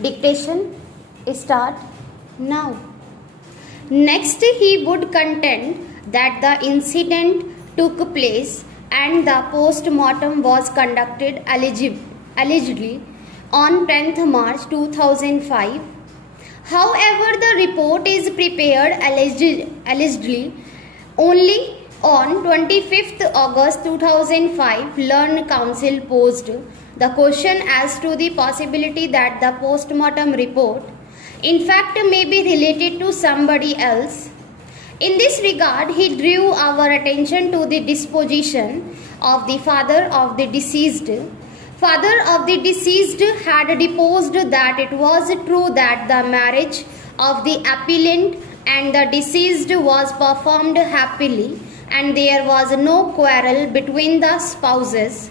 Dictation start now. Next, he would contend that the incident took place and the post-mortem was conducted allegedly on 10th March 2005. However, the report is prepared allegedly only on 25th August 2005. Learned Counsel posed the question as to the possibility that the post-mortem report in fact may be related to somebody else. In this regard, he drew our attention to the disposition of the father of the deceased. Father of the deceased had deposed that it was true that the marriage of the appellant and the deceased was performed happily and there was no quarrel between the spouses.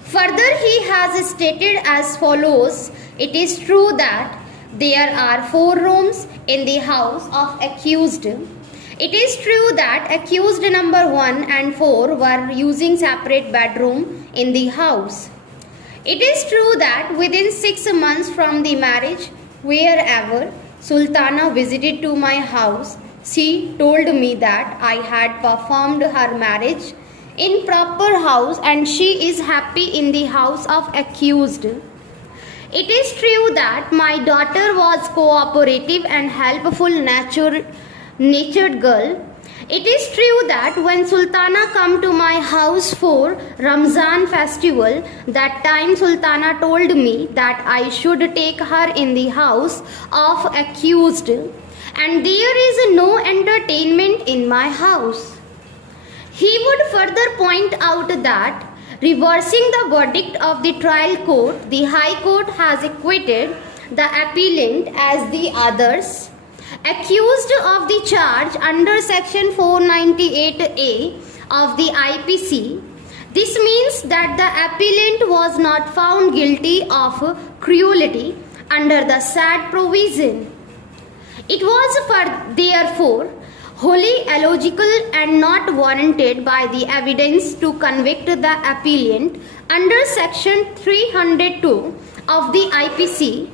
Further, he has stated as follows: it is true that there are 4 rooms in the house of accused. It is true that accused number 1 and 4 were using separate bedroom in the house. It is true that within 6 months from the marriage, wherever Sultana visited to my house, she told me that I had performed her marriage in proper house and she is happy in the house of accused. It is true that my daughter was cooperative and helpful natured girl. It is true that when Sultana come to my house for Ramzan festival, that time Sultana told me that I should take her in the house of accused and there is no entertainment in my house. He would further point out that reversing the verdict of the trial court, the High Court has acquitted the appellant as the others accused of the charge under section 498A of the IPC. This means that the appellant was not found guilty of cruelty under the said provision. It was therefore wholly illogical and not warranted by the evidence to convict the appellant under section 302 of the IPC.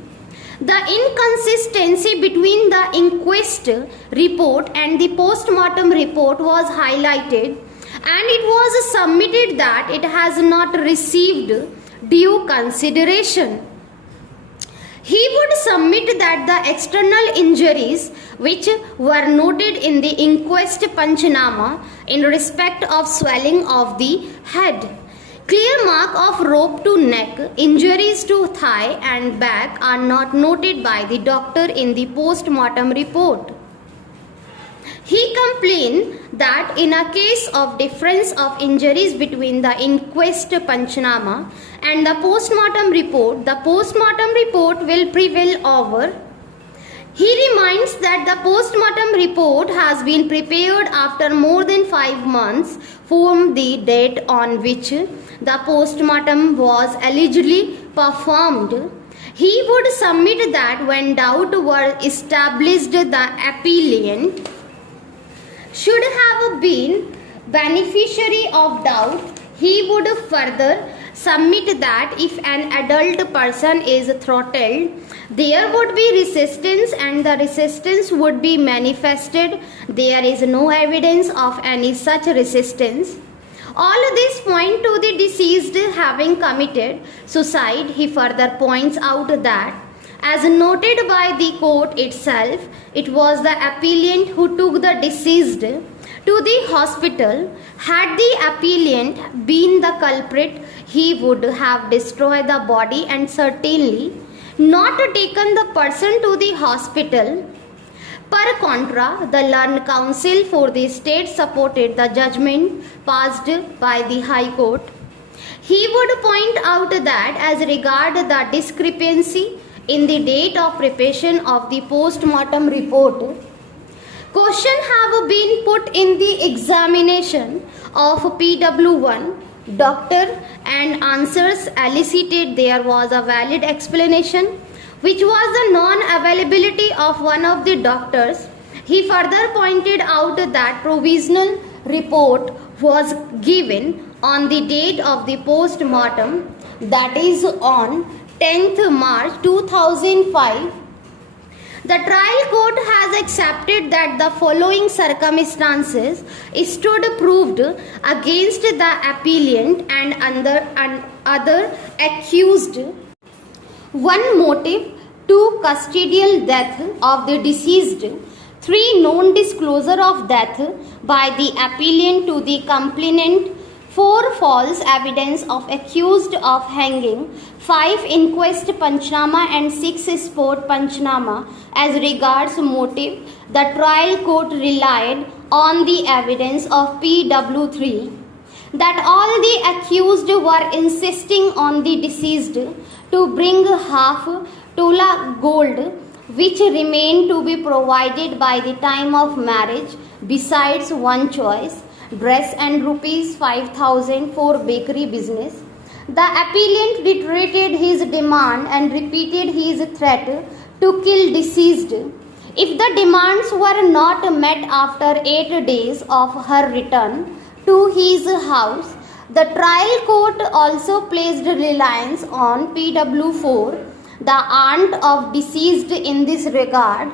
The inconsistency between the inquest report and the post-mortem report was highlighted and it was submitted that it has not received due consideration. He would submit that the external injuries which were noted in the inquest Panchanama in respect of swelling of the head, clear mark of rope to neck, injuries to thigh and back are not noted by the doctor in the post-mortem report. He complained that in a case of difference of injuries between the inquest Panchanama and the post-mortem report will prevail over. He reminds that the post-mortem report has been prepared after more than 5 months from the date on which the post-mortem was allegedly performed. He would submit that when doubt were established, the appellant should have been beneficiary of doubt. He would further submit that if an adult person is throttled, there would be resistance and the resistance would be manifested. There is no evidence of any such resistance. All this point to the deceased having committed suicide. He further points out that, as noted by the court itself, it was the appellant who took the deceased to the hospital. Had the appellant been the culprit, he would have destroyed the body and certainly not taken the person to the hospital. Per contra, the learned counsel for the state supported the judgment passed by the High Court. He would point out that as regard the discrepancy in the date of preparation of the post-mortem report, question have been put in the examination of PW1 doctor and answers elicited there was a valid explanation, which was the non-availability of one of the doctors. He further pointed out that provisional report was given on the date of the post-mortem, that is on 10th March 2005. 2005, the trial court has accepted that the following circumstances stood proved against the appellant and other accused. One, motive. Two, custodial death of the deceased. Three, non-disclosure of death by the appellant to the complainant. 4, false evidence of accused of hanging. 5, inquest panchnama, and 6, sport panchnama. As regards motive, the trial court relied on the evidence of PW3 that all the accused were insisting on the deceased to bring half tola gold, which remained to be provided by the time of marriage, besides one choice dress and rupees 5,000 for bakery business. The appellant reiterated his demand and repeated his threat to kill deceased if the demands were not met after 8 days of her return to his house. The trial court also placed reliance on PW4, the aunt of deceased, in this regard.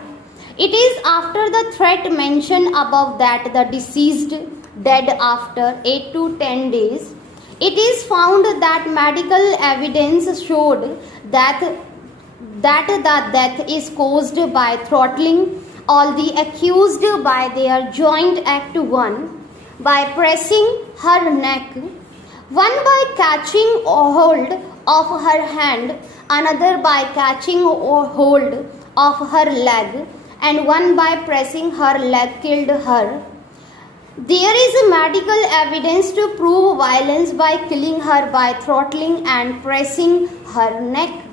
It is after the threat mentioned above that the deceased dead after 8 to 10 days. It is found that medical evidence showed that the death is caused by throttling all the accused by their joint act: one, by pressing her neck; one, by catching hold of her hand; another, by catching hold of her leg; and one, by pressing her leg, killed her. There is medical evidence to prove violence by killing her by throttling and pressing her neck.